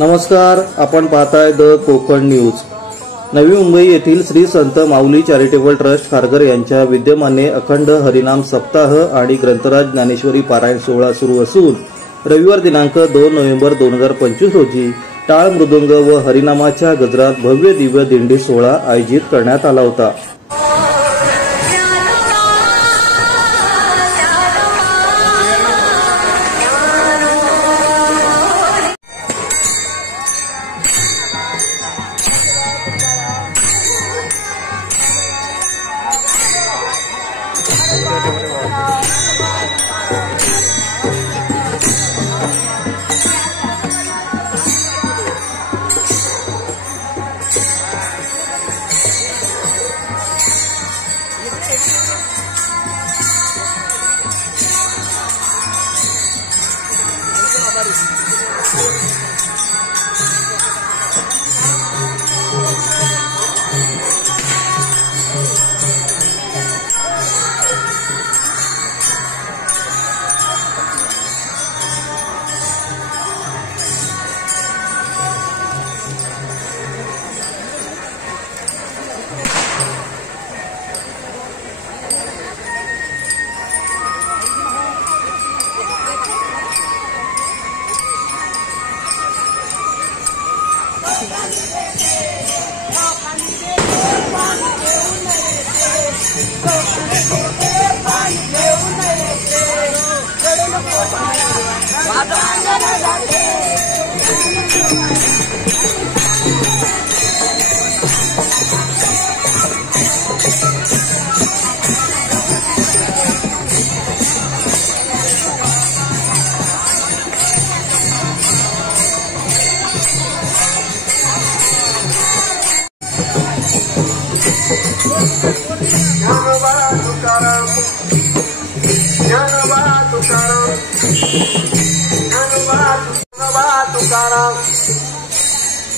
नमस्कार, आपण पाहताय द कोकण न्यूज। नवी मुंबई येथील श्री संत माऊली चॅरिटेबल ट्रस्ट खारघर यांच्या विद्यमाने अखंड हरिनाम सप्ताह आणि ग्रंथराज ज्ञानेश्वरी पारायण सोहळा सुरू असून रविवार दिनांक 2 नोव्हेंबर 2025 रोजी टाळ मृदुंग व हरिनामाच्या गजरात भव्य दिव्य दिंडी सोहळा आयोजित करण्यात आला होता।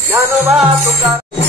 ज्ञानोबा तुकाराम